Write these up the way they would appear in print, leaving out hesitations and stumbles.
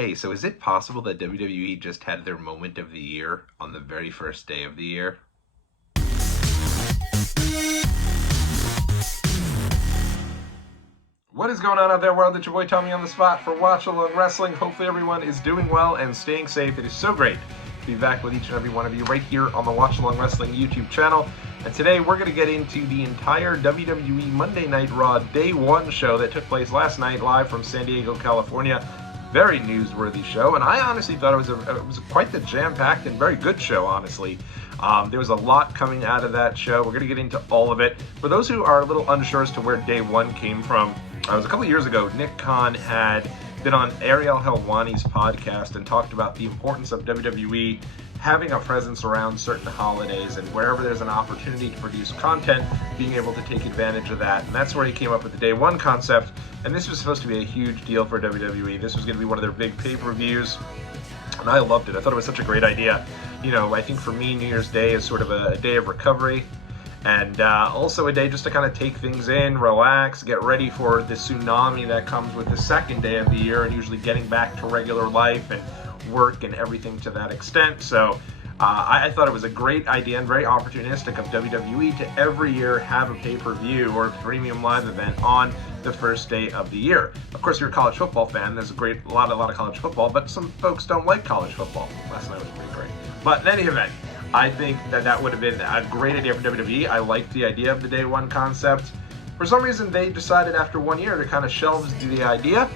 Hey, so is it possible that WWE just had their moment of the year on the very first day of the year? What is going on out there, world? It's your boy Tommy on the spot for Watch Along Wrestling. Hopefully everyone is doing well and staying safe. It is so great to be back with each and every one of you right here on the Watch Along Wrestling YouTube channel. And today we're going to get into the entire WWE Monday Night Raw Day 1 show that took place last night live from San Diego, California. Very newsworthy show, and I honestly thought it was quite the jam-packed and very good show, honestly. There was a lot coming out of that show. We're going to get into all of it. For those who are a little unsure as to where Day 1 came from, it was a couple years ago. Nick Khan had been on Ariel Helwani's podcast and talked about the importance of WWE having a presence around certain holidays, and wherever there's an opportunity to produce content, being able to take advantage of that. And that's where he came up with the Day 1 concept. And this was supposed to be a huge deal for WWE. This was going to be one of their big pay-per-views. And I loved it. I thought it was such a great idea. You know, I think for me, New Year's Day is sort of a day of recovery. And also a day just to kind of take things in, relax, get ready for the tsunami that comes with the second day of the year, and usually getting back to regular life and work and everything to that extent. So I thought it was a great idea and very opportunistic of WWE to every year have a pay-per-view or a premium live event on the first day of the year. Of course, you're a college football fan. There's a lot of college football, but some folks don't like college football. Last night was pretty great. But in any event, I think that would have been a great idea for WWE. I liked the idea of the Day 1 concept. For some reason, they decided after 1 year to kind of shelve the idea,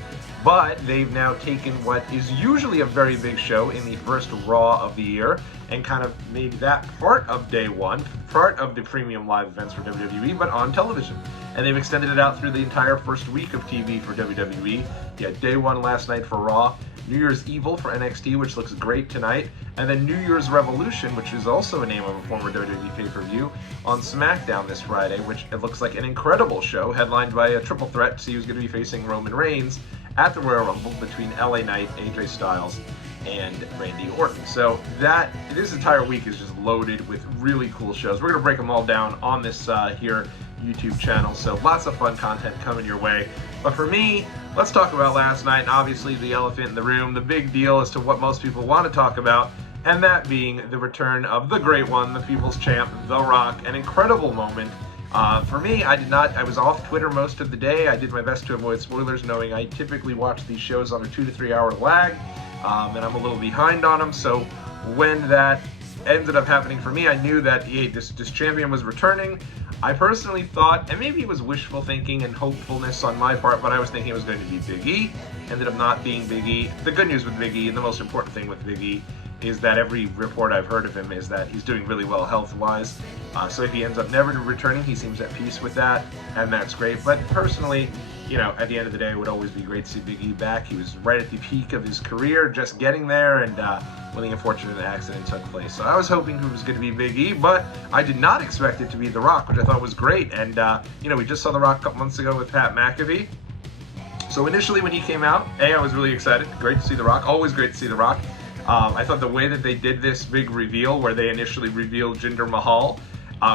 but they've now taken what is usually a very big show in the first Raw of the year and kind of made that part of Day 1, part of the premium live events for WWE, but on television. And they've extended it out through the entire first week of TV for WWE. You had Day 1 last night for Raw, New Year's Evil for NXT, which looks great tonight, and then New Year's Revolution, which is also a name of a former WWE pay-per-view, on SmackDown this Friday, which it looks like an incredible show, headlined by a triple threat to see who's going to be facing Roman Reigns at the Royal Rumble between LA Knight, AJ Styles, and Randy Orton. So this entire week is just loaded with really cool shows. We're going to break them all down on this here YouTube channel, so lots of fun content coming your way. But for me, let's talk about last night, and obviously the elephant in the room, the big deal as to what most people want to talk about, and that being the return of the great one, the People's Champ, The Rock. An incredible moment. For me, I was off Twitter most of the day. I did my best to avoid spoilers, knowing I typically watch these shows on a 2 to 3 hour lag, and I'm a little behind on them. So when that ended up happening for me, I knew that this champion was returning. I personally thought, and maybe it was wishful thinking and hopefulness on my part, but I was thinking it was going to be Big E. Ended up not being Big E. The good news with Big E, and the most important thing with Big E, is that every report I've heard of him is that he's doing really well health-wise. So if he ends up never returning, he seems at peace with that, and that's great. But personally, you know, at the end of the day, it would always be great to see Big E back. He was right at the peak of his career, just getting there, and when the unfortunate accident took place. So I was hoping it was going to be Big E, but I did not expect it to be The Rock, which I thought was great. And, you know, we just saw The Rock a couple months ago with Pat McAfee. So initially when he came out, I was really excited. Great to see The Rock. Always great to see The Rock. I thought the way that they did this big reveal, where they initially revealed Jinder Mahal,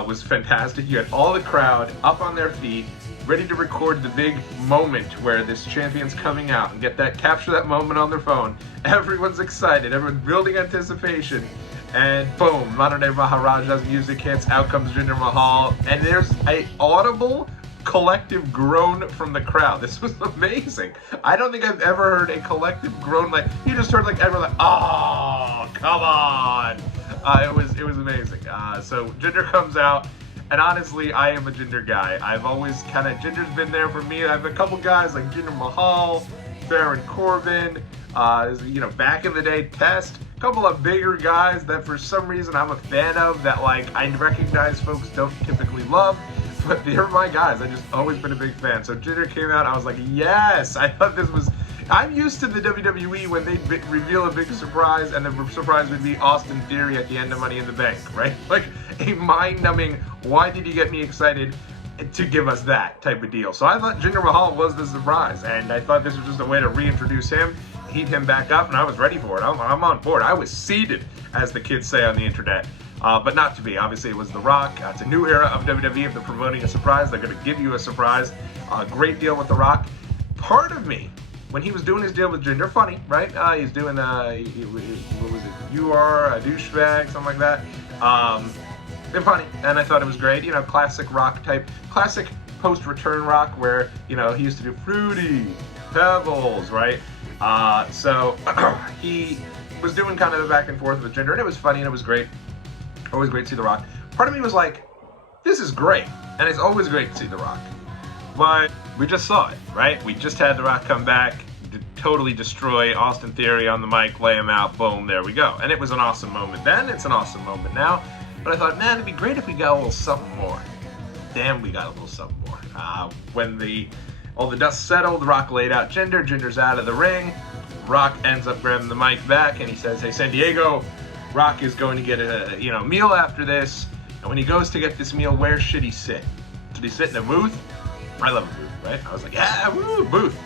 was fantastic. You had all the crowd up on their feet, ready to record the big moment where this champion's coming out and capture that moment on their phone. Everyone's excited, everyone's building anticipation, and boom, Modern Day Maharaja's music hits, out comes Jinder Mahal, and there's a audible collective groan from the crowd. This was amazing. I don't think I've ever heard a collective groan like, you just heard like everyone like, oh, come on. It was amazing. So Jinder comes out, and honestly, I am a Jinder guy. I've always Jinder's been there for me. I have a couple guys like Jinder Mahal, Baron Corbin, you know, back in the day, Test, a couple of bigger guys that for some reason I'm a fan of, that like I recognize folks don't typically love, but they're my guys. I've just always been a big fan. So Jinder came out, I was like, yes! I thought this was... I'm used to the WWE when they reveal a big surprise, and the surprise would be Austin Theory at the end of Money in the Bank, right? Like a mind-numbing, why did you get me excited to give us that type of deal? So I thought Jinder Mahal was the surprise, and I thought this was just a way to reintroduce him, heat him back up, and I was ready for it. I'm on board. I was seated, as the kids say on the internet. But not to be. Obviously, it was The Rock. It's a new era of WWE. If they're promoting a surprise, they're going to give you a surprise. Great deal with The Rock. Part of me when he was doing his deal with Jinder, funny, right? He's doing, what was it? You are a douchebag, something like that. Been funny, and I thought it was great. You know, classic Rock type, classic post-return Rock, where, you know, he used to do Fruity Pebbles, right? So he was doing kind of the back and forth with Jinder, and it was funny and it was great. Always great to see The Rock. Part of me was like, this is great, and it's always great to see The Rock. But we just saw it, right? We just had The Rock come back, totally destroy Austin Theory on the mic, lay him out, boom, there we go. And it was an awesome moment then, it's an awesome moment now. But I thought, man, it'd be great if we got a little something more. Damn, we got a little something more. When all the dust settled, Rock laid out Jinder. Jinder's out of the ring. Rock ends up grabbing the mic back, and he says, hey, San Diego, Rock is going to get a meal after this. And when he goes to get this meal, where should he sit? Should he sit in a booth? I love a booth, right? I was like, yeah, woo, booth.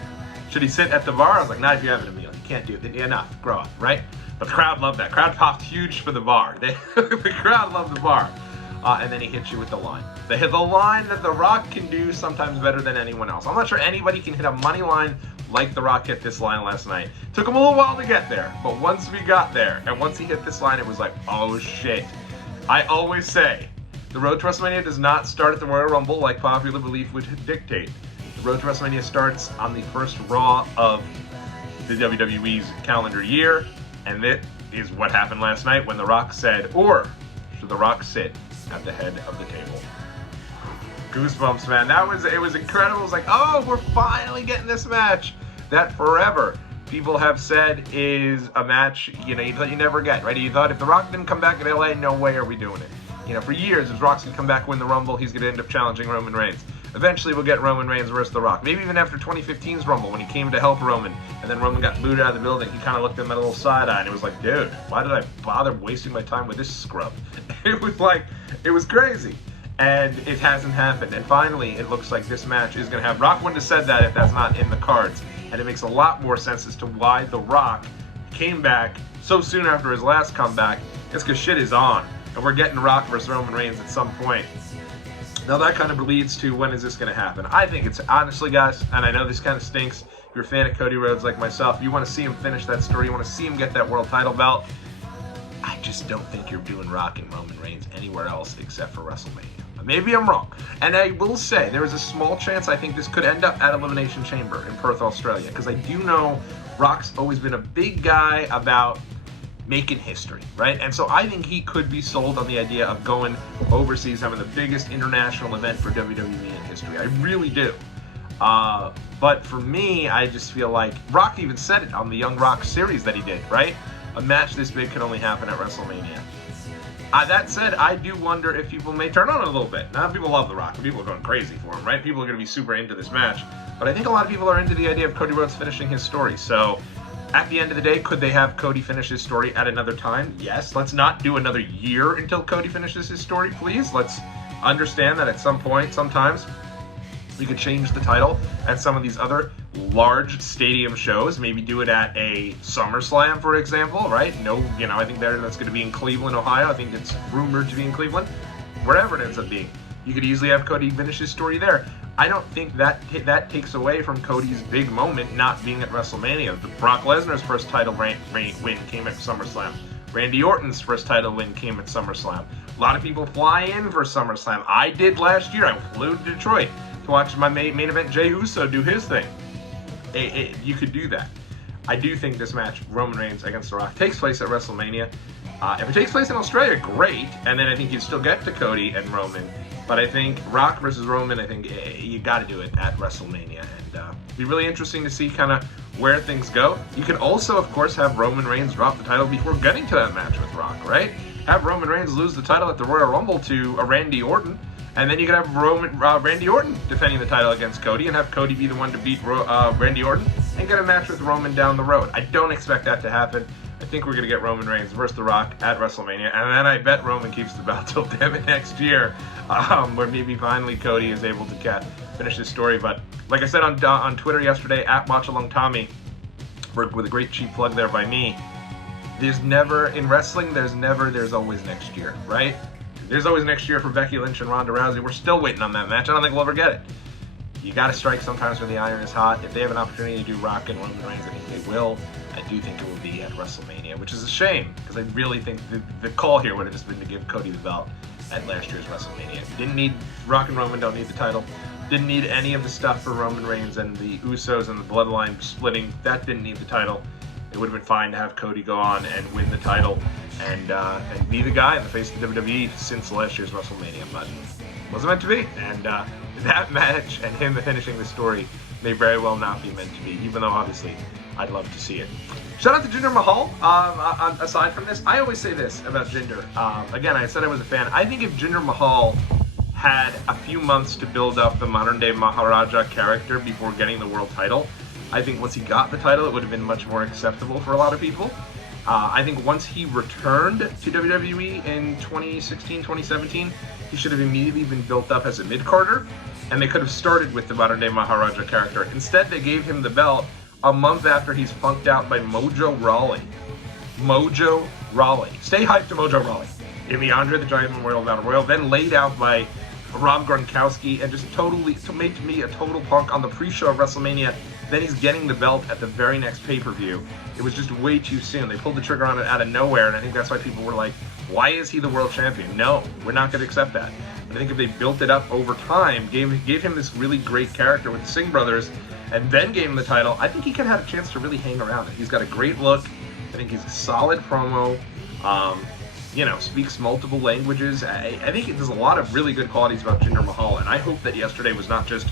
Should he sit at the bar? I was like, not if you're having a meal. You can't do it. Enough. Grow up, right? But the crowd loved that. Crowd popped huge for the bar. The crowd loved the bar. And then he hits you with the line. The line that The Rock can do sometimes better than anyone else. I'm not sure anybody can hit a money line like The Rock hit this line last night. Took him a little while to get there, but once we got there, and once he hit this line, it was like, oh shit. I always say, the road to WrestleMania does not start at the Royal Rumble like popular belief would dictate. The road to WrestleMania starts on the first Raw of the WWE's calendar year, and that is what happened last night when The Rock said, or should The Rock sit at the head of the table? Goosebumps, man. It was incredible. It was like, oh, we're finally getting this match that forever people have said is a match, you thought you never get, right? You thought if The Rock didn't come back in LA, no way are we doing it. For years, if Rock's gonna come back, win the Rumble, he's gonna end up challenging Roman Reigns. Eventually, we'll get Roman Reigns versus The Rock. Maybe even after 2015's Rumble, when he came to help Roman, and then Roman got booed out of the building, he kind of looked at him at a little side eye, and it was like, dude, why did I bother wasting my time with this scrub? It was crazy. And it hasn't happened. And finally, it looks like this match is going to have... Rock wouldn't have said that if that's not in the cards. And it makes a lot more sense as to why The Rock came back so soon after his last comeback. It's because shit is on. And we're getting Rock versus Roman Reigns at some point. Now that kind of leads to, when is this going to happen? I think it's, honestly, guys, and I know this kind of stinks, if you're a fan of Cody Rhodes like myself, you want to see him finish that story, you want to see him get that world title belt, I just don't think you're doing Rock and Roman Reigns anywhere else except for WrestleMania. Maybe I'm wrong. And I will say, there is a small chance I think this could end up at Elimination Chamber in Perth, Australia, because I do know Rock's always been a big guy about making history, right? And so I think he could be sold on the idea of going overseas, having the biggest international event for WWE in history. I really do. But for me, I just feel like Rock even said it on the Young Rock series that he did, right? A match this big can only happen at WrestleMania. That said, I do wonder if people may turn on it a little bit. Now, people love The Rock. People are going crazy for him, right? People are going to be super into this match. But I think a lot of people are into the idea of Cody Rhodes finishing his story. So, at the end of the day, could they have Cody finish his story at another time? Yes. Let's not do another year until Cody finishes his story, please. Let's understand that at some point, sometimes, we could change the title at some of these other large stadium shows. Maybe do it at a SummerSlam, for example, right? I think that's going to be in Cleveland, Ohio. I think it's rumored to be in Cleveland. Wherever it ends up being. You could easily have Cody finish his story there. I don't think that takes away from Cody's big moment not being at WrestleMania. Brock Lesnar's first title win came at SummerSlam. Randy Orton's first title win came at SummerSlam. A lot of people fly in for SummerSlam. I did last year. I flew to Detroit to watch my main event, Jey Uso, do his thing. You could do that. I do think this match, Roman Reigns against The Rock, takes place at WrestleMania. If it takes place in Australia, great. And then I think you'd still get to Cody and Roman. But I think Rock versus Roman, I think you got to do it at WrestleMania. And it'd be really interesting to see kind of where things go. You could also, of course, have Roman Reigns drop the title before getting to that match with Rock, right? Have Roman Reigns lose the title at the Royal Rumble to a Randy Orton. And then you could have Randy Orton defending the title against Cody and have Cody be the one to beat Randy Orton and get a match with Roman down the road. I don't expect that to happen. I think we're going to get Roman Reigns versus The Rock at WrestleMania. And then I bet Roman keeps the belt till next year, where maybe finally Cody is able to finish his story. But like I said on Twitter yesterday, at WatchAlongTommy, with a great cheap plug there by me, there's always next year, right? There's always next year for Becky Lynch and Ronda Rousey. We're still waiting on that match. I don't think we'll ever get it. You got to strike sometimes when the iron is hot. If they have an opportunity to do Rock and Roman Reigns, I think they will. I do think it will be at WrestleMania, which is a shame, because I really think the call here would have just been to give Cody the belt at last year's WrestleMania. Didn't need Rock and Roman, don't need the title. Didn't need any of the stuff for Roman Reigns and the Usos and the Bloodline splitting. That didn't need the title. It would have been fine to have Cody go on and win the title and be the guy in the face of WWE since last year's WrestleMania, but it wasn't meant to be. And that match and him finishing the story may very well not be meant to be, even though obviously I'd love to see it. Shout out to Jinder Mahal. Aside from this, I always say this about Jinder. Again, I said I was a fan. I think if Jinder Mahal had a few months to build up the modern-day Maharaja character before getting the world title, I think once he got the title, it would have been much more acceptable for a lot of people. I think once he returned to WWE in 2016, 2017, he should have immediately been built up as a mid-carder, and they could have started with the modern-day Maharaja character. Instead, they gave him the belt a month after he's funked out by Mojo Rawley. Mojo Rawley. Stay hyped to Mojo Rawley in the Andre the Giant Memorial Battle Royal, then laid out by Rob Gronkowski and just totally made me a total punk on the pre-show of WrestleMania. Then he's getting the belt at the very next pay-per-view. It was just way too soon. They pulled the trigger on it out of nowhere, and I think that's why people were like, why is he the world champion? No, we're not going to accept that. But I think if they built it up over time, gave him this really great character with the Singh brothers, and then gave him the title, I think he could have a chance to really hang around it. He's got a great look. I think he's a solid promo. Speaks multiple languages. I think there's a lot of really good qualities about Jinder Mahal, and I hope that yesterday was not just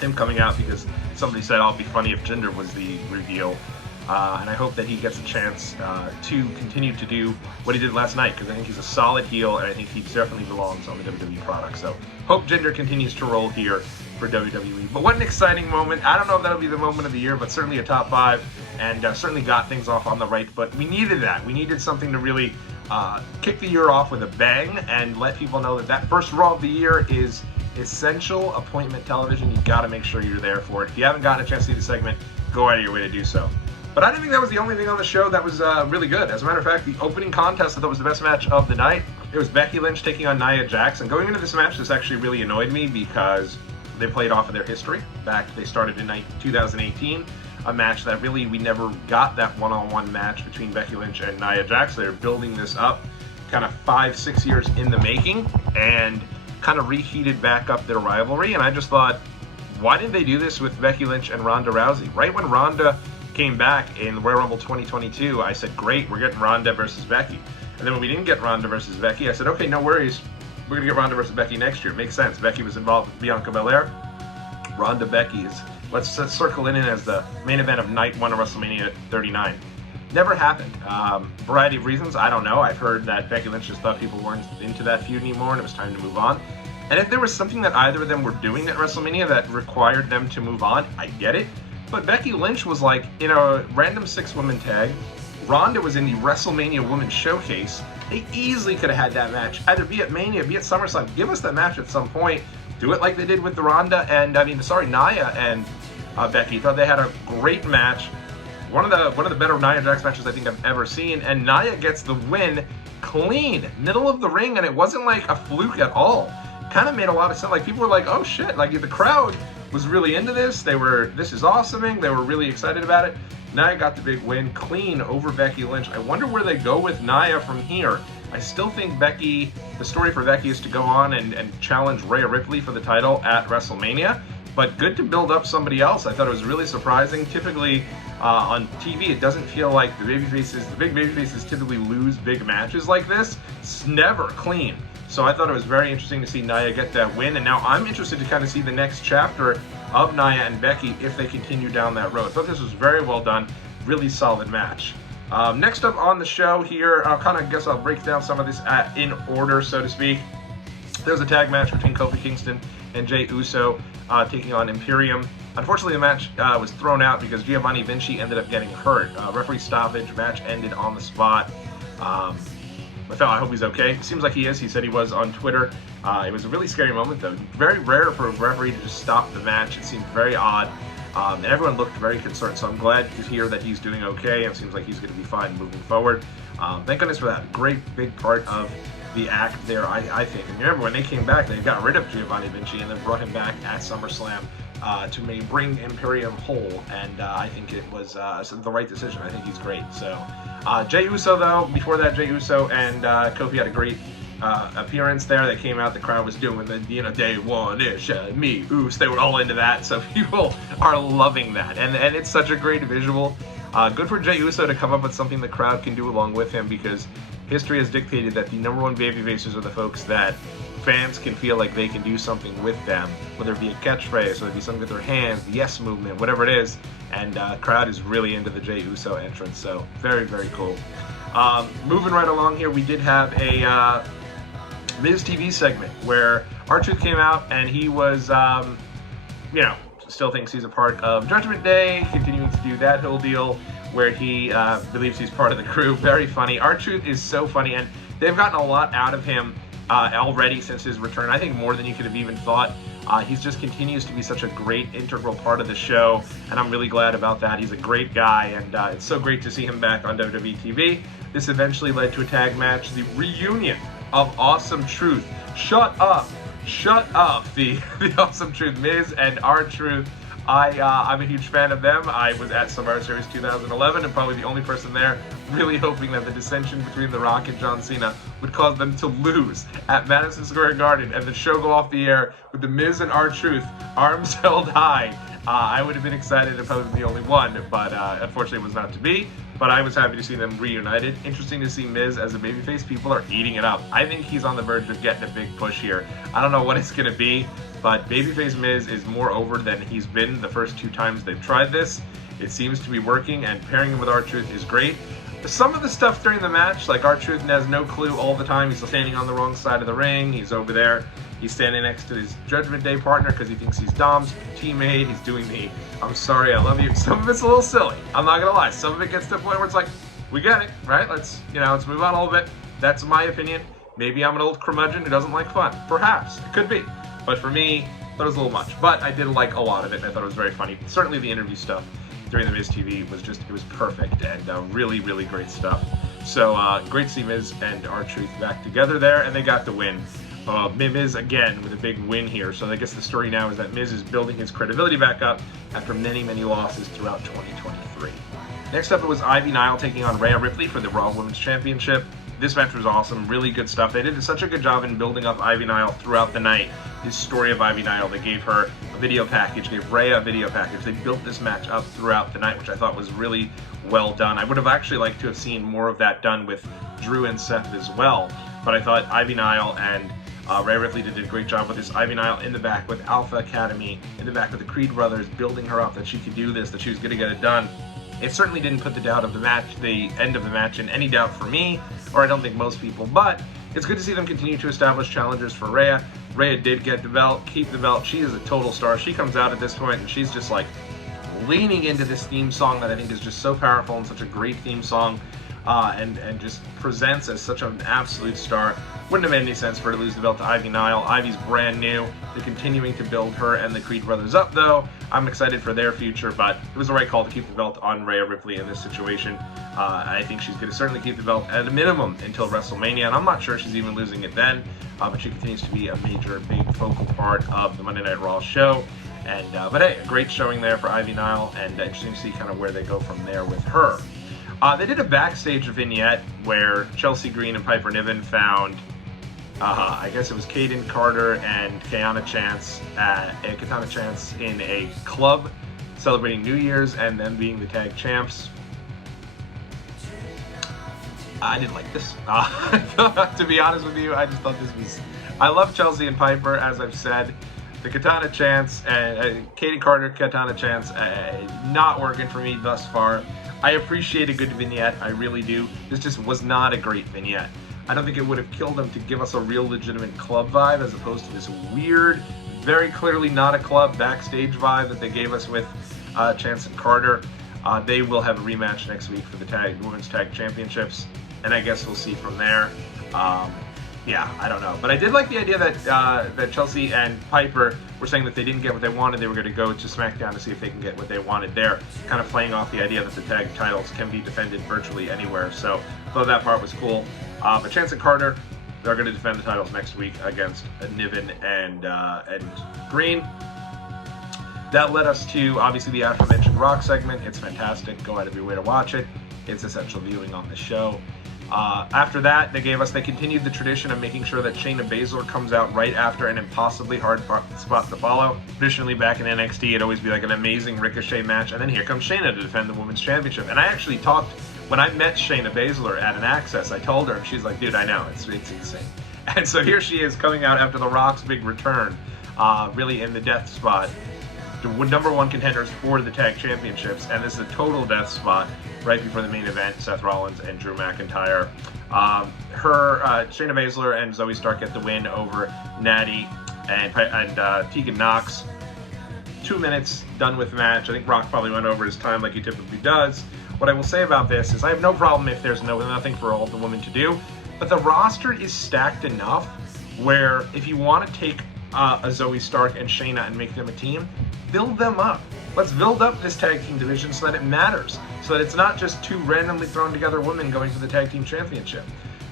him coming out because somebody said, "Oh, it'd be funny if Jinder was the reveal." And I hope that he gets a chance to continue to do what he did last night, because I think he's a solid heel, and I think he definitely belongs on the WWE product. So hope Jinder continues to roll here for WWE. But what an exciting moment. I don't know if that'll be the moment of the year, but certainly a top 5, and certainly got things off on the right foot. We needed that. We needed something to really kick the year off with a bang and let people know that that first Raw of the year is essential appointment television. You got to make sure you're there for it. If you haven't gotten a chance to see the segment, go out of your way to do so. But I didn't think that was the only thing on the show that was really good. As a matter of fact, the opening contest I thought was the best match of the night. It was Becky Lynch taking on Nia Jax. And going into this match, this actually really annoyed me because they played off of their history. They started in 2018, a match that really we never got that one-on-one match between Becky Lynch and Nia Jax. They're building this up kind of 5-6 years in the making and kind of reheated back up their rivalry. And I just thought, why didn't they do this with Becky Lynch and Ronda Rousey? Right when Ronda came back in Royal Rumble 2022, I said, great, we're getting Ronda versus Becky. And then when we didn't get Ronda versus Becky, I said, okay, no worries. We're going to get Ronda versus Becky next year. Makes sense. Becky was involved with Bianca Belair. Ronda Becky is, let's circle it in as the main event of night 1 of WrestleMania 39. Never happened. Variety of reasons, I don't know. I've heard that Becky Lynch just thought people weren't into that feud anymore and it was time to move on. And if there was something that either of them were doing at WrestleMania that required them to move on, I get it. But Becky Lynch was like in a random 6-woman tag. Ronda was in the WrestleMania Women's Showcase. They easily could have had that match, either be at Mania, be at SummerSlam. Give us that match at some point. Do it like they did with the Nia and Becky. Thought they had a great match. One of the better Nia Jax matches I think I've ever seen. And Nia gets the win clean, middle of the ring, and it wasn't like a fluke at all. Kind of made a lot of sense. Like people were like, "Oh shit!" Like the crowd was really into this. This is awesome. They were really excited about it. Nia got the big win clean over Becky Lynch. I wonder where they go with Nia from here. I still think the story for Becky is to go on and challenge Rhea Ripley for the title at WrestleMania. But good to build up somebody else. I thought it was really surprising. Typically on TV, it doesn't feel like the big babyfaces typically lose big matches like this. It's never clean. So I thought it was very interesting to see Nia get that win. And now I'm interested to kind of see the next chapter of Nia and Becky if they continue down that road. I thought this was very well done. Really solid match. Next up on the show here, I'll break down some of this in order, so to speak. There was a tag match between Kofi Kingston and Jey Uso taking on Imperium. Unfortunately, the match was thrown out because Giovanni Vinci ended up getting hurt. Referee stoppage, match ended on the spot. I hope he's okay. It seems like he is. He said he was on Twitter. It was a really scary moment, though. Very rare for a referee to just stop the match. It seemed very odd. And everyone looked very concerned, so I'm glad to hear that he's doing okay, and it seems like he's going to be fine moving forward. Thank goodness for that. Great big part of the act there, I think. And remember, when they came back, they got rid of Giovanni Vinci and then brought him back at SummerSlam to bring Imperium whole, and I think it was the right decision. I think he's great. So Jey Uso, though, before that, Jey Uso and Kofi had a great appearance there. They came out, the crowd was doing the, day one-ish, me, oos. They were all into that, so people are loving that. And it's such a great visual. Good for Jey Uso to come up with something the crowd can do along with him, because history has dictated that the #1 babyfaces are the folks that fans can feel like they can do something with them, whether it be a catchphrase, whether it be something with their hands, the yes movement, whatever it is. And crowd is really into the Jey Uso entrance, so very, very cool. Moving right along here, we did have a Miz TV segment where R-Truth came out and he was, still thinks he's a part of Judgment Day, continuing to do that whole deal where he believes he's part of the crew. Very funny. R-Truth is so funny, and they've gotten a lot out of him already since his return. I think more than you could have even thought. He just continues to be such a great integral part of the show, and I'm really glad about that. He's a great guy, and it's so great to see him back on WWE TV. This eventually led to a tag match, the reunion of Awesome Truth. Shut up, the Awesome Truth, Miz and R-Truth. I'm a huge fan of them. I was at Survivor Series 2011 and probably the only person there really hoping that the dissension between The Rock and John Cena would cause them to lose at Madison Square Garden and the show go off the air with the Miz and R-Truth arms held high. I would have been excited if I was the only one, but unfortunately it was not to be. But I was happy to see them reunited. Interesting to see Miz as a babyface. People are eating it up. I think he's on the verge of getting a big push here. I don't know what it's going to be, but babyface Miz is more over than he's been the first 2 times they've tried this. It seems to be working, and pairing him with R-Truth is great. Some of the stuff during the match, like R-Truth has no clue all the time. He's standing on the wrong side of the ring. He's over there. He's standing next to his Judgment Day partner because he thinks he's Dom's teammate. He's doing the, I'm sorry, I love you. Some of it's a little silly. I'm not going to lie. Some of it gets to the point where it's like, we get it, right? Let's move on a little bit. That's my opinion. Maybe I'm an old curmudgeon who doesn't like fun. Perhaps. It could be. But for me, that was a little much. But I did like a lot of it. I thought it was very funny. Certainly the interview stuff during the Miz TV was it was perfect and really, really great stuff. So great to see Miz and R-Truth back together there, and they got the win. Miz again with a big win here. So I guess the story now is that Miz is building his credibility back up after many, many losses throughout 2023. Next up, it was Ivy Nile taking on Rhea Ripley for the Raw Women's Championship. This match was awesome, really good stuff. They did such a good job in building up Ivy Nile throughout the night. This story of Ivy Nile, they gave her a video package, gave Rhea a video package. They built this match up throughout the night, which I thought was really well done. I would have actually liked to have seen more of that done with Drew and Seth as well, but I thought Ivy Nile and Rhea Ripley did a great job with this. Ivy Nile in the back with Alpha Academy, in the back with the Creed brothers, building her up that she could do this, that she was going to get it done. It certainly didn't put the doubt of the match, the end of the match, in any doubt for me, or I don't think most people, but it's good to see them continue to establish challengers for Rhea. Rhea did get the belt, keep the belt. She is a total star. She comes out at this point and she's just like leaning into this theme song that I think is just so powerful and such a great theme song, and just presents as such an absolute star. Wouldn't have made any sense for her to lose the belt to Ivy Nile. Ivy's brand new. They're continuing to build her and the Creed brothers up, though. I'm excited for their future, but it was the right call to keep the belt on Rhea Ripley in this situation. I think she's going to certainly keep the belt at a minimum until WrestleMania, and I'm not sure she's even losing it then, but she continues to be a major, big focal part of the Monday Night Raw show. And but hey, a great showing there for Ivy Nile, and interesting to see kind of where they go from there with her. They did a backstage vignette where Chelsea Green and Piper Niven found, I guess it was Kaden Carter and Katana Chance in a club celebrating New Year's and them being the tag champs. I didn't like this. To be honest with you, I just thought this was... I love Chelsea and Piper, as I've said. The Katana Chance and Kaden Carter Katana Chance not working for me thus far. I appreciate a good vignette, I really do. This just was not a great vignette. I don't think it would have killed them to give us a real legitimate club vibe as opposed to this weird, very clearly not a club backstage vibe that they gave us with Chance and Carter. They will have a rematch next week for the Women's Tag Championships, and I guess we'll see from there. Yeah, I don't know. But I did like the idea that Chelsea and Piper were saying that they didn't get what they wanted. They were going to go to SmackDown to see if they can get what they wanted there, kind of playing off the idea that the tag titles can be defended virtually anywhere. So I thought that part was cool. But Chance and Carter, They're going to defend the titles next week against Niven and Green. That led us to, obviously, the aforementioned Rock segment. It's fantastic. Go out of your way to watch it. It's essential viewing on the show. After that, they continued the tradition of making sure that Shayna Baszler comes out right after an impossibly hard spot to follow. Traditionally, back in NXT, it'd always be like an amazing Ricochet match, and then here comes Shayna to defend the Women's Championship. And I actually talked, when I met Shayna Baszler at an Access, I told her, and she's like, dude, I know, it's insane. And so here she is coming out after The Rock's big return, really in the death spot. The number one contenders for the tag championships, and this is a total death spot right before the main event. Seth Rollins and Drew McIntyre. Shayna Baszler and Zoe Stark get the win over Natty and Tegan Knox. 2 minutes, done with the match. I think Rock probably went over his time like he typically does. What I will say about this is I have no problem if there's nothing for all the women to do, but the roster is stacked enough where if you want to take a Zoe Stark and Shayna and make them a team, build them up. Let's build up this tag team division so that it matters, so that it's not just two randomly thrown together women going for the tag team championship.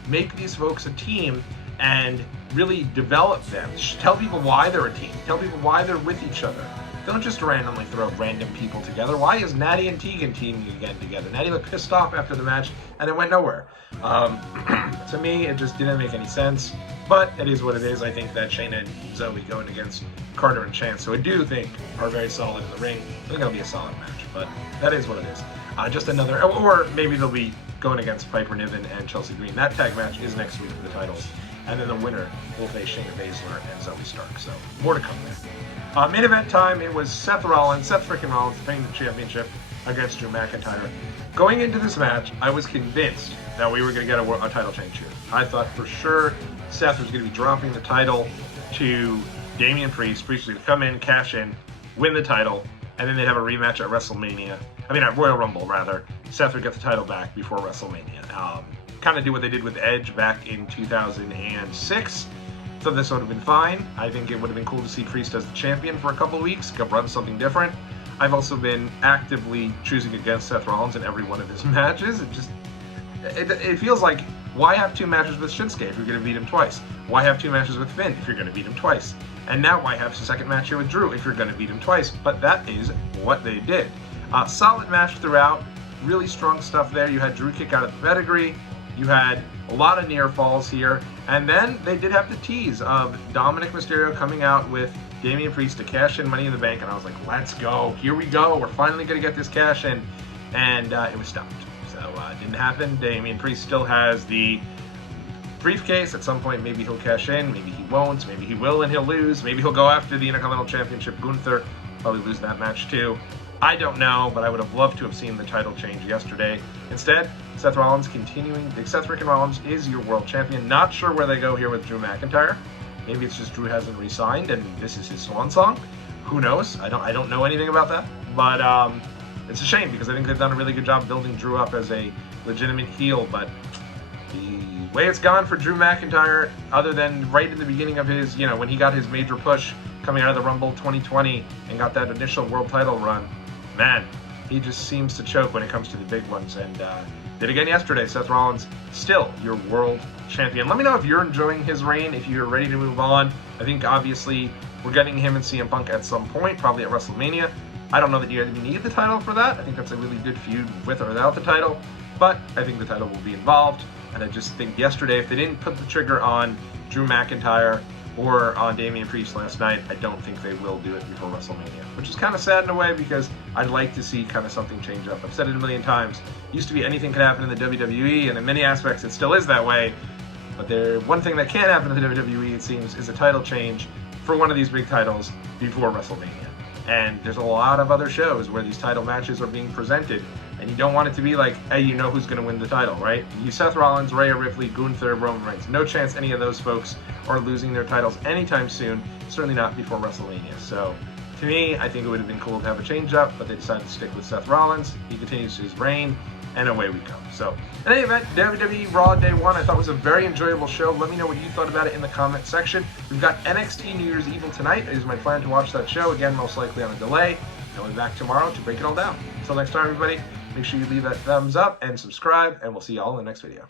Make these folks a team and really develop them. Tell people why they're a team. Tell people why they're with each other. Don't just randomly throw random people together. Why is Natty and Tegan teaming again together? Natty looked pissed off after the match and it went nowhere. To me, it just didn't make any sense. But it is what it is. I think that Shayna and Zoe going against Carter and Chance, who I do think are very solid in the ring. I think it'll be a solid match, but that is what it is. Just another, or maybe they'll be going against Piper Niven and Chelsea Green. That tag match is next week for the titles. And then the winner will face Shayna Baszler and Zoe Stark. So more to come there. Main event time, it was Seth Rollins defending the championship against Drew McIntyre. Going into this match, I was convinced that we were going to get a title change here. I thought for sure Seth was going to be dropping the title to Damian Priest. Priest was going to come in, cash in, win the title, and then they'd have a rematch at WrestleMania. At Royal Rumble, rather. Seth would get the title back before WrestleMania. Kind of do what they did with Edge back in 2006. So this would have been fine. I think it would have been cool to see Priest as the champion for a couple of weeks, run something different. I've also been actively choosing against Seth Rollins in every one of his matches. It feels like, why have two matches with Shinsuke if you're going to beat him twice? Why have two matches with Finn if you're going to beat him twice? And now why have a second match here with Drew if you're going to beat him twice? But that is what they did. Solid match throughout. Really strong stuff there. You had Drew kick out of the pedigree. You had a lot of near falls here. And then they did have the tease of Dominic Mysterio coming out with Damian Priest to cash in Money in the Bank. And I was like, let's go. Here we go. We're finally going to get this cash in. And it was stopped. So it didn't happen. Damian Priest still has the briefcase. At some point, maybe he'll cash in. Maybe he won't. Maybe he will and he'll lose. Maybe he'll go after the Intercontinental Championship. Gunther probably lose that match too. I don't know, but I would have loved to have seen the title change yesterday. Instead, Seth Rollins continuing. Seth freaking Rollins is your world champion. Not sure where they go here with Drew McIntyre. Maybe it's just Drew hasn't re-signed and this is his swan song. Who knows? I don't know anything about that. But it's a shame because I think they've done a really good job building Drew up as a legitimate heel. But the way it's gone for Drew McIntyre, other than right in the beginning of his, when he got his major push coming out of the Rumble 2020 and got that initial world title run, man, he just seems to choke when it comes to the big ones, and did again yesterday. Seth Rollins, still your world champion. Let me know if you're enjoying his reign, if you're ready to move on. I think, obviously, we're getting him and CM Punk at some point, probably at WrestleMania. I don't know that you need the title for that. I think that's a really good feud with or without the title, but I think the title will be involved, and I just think yesterday, if they didn't put the trigger on Drew McIntyre or on Damian Priest last night, I don't think they will do it before WrestleMania, which is kind of sad in a way because I'd like to see kind of something change up. I've said it a million times. It used to be anything could happen in the WWE, and in many aspects it still is that way. But one thing that can't happen in the WWE, it seems, is a title change for one of these big titles before WrestleMania. And there's a lot of other shows where these title matches are being presented, and you don't want it to be like, hey, you know who's going to win the title, right? You Seth Rollins, Rhea Ripley, Gunther, Roman Reigns. No chance any of those folks are losing their titles anytime soon, certainly not before WrestleMania. So, to me, I think it would have been cool to have a change-up, but they decided to stick with Seth Rollins. He continues his reign, and away we go. So, in any event, WWE Raw Day 1, I thought was a very enjoyable show. Let me know what you thought about it in the comment section. We've got NXT New Year's Evil tonight. It is my plan to watch that show, again, most likely on a delay. I'll be back tomorrow to break it all down. Until next time, everybody, make sure you leave that thumbs up and subscribe, and we'll see you all in the next video.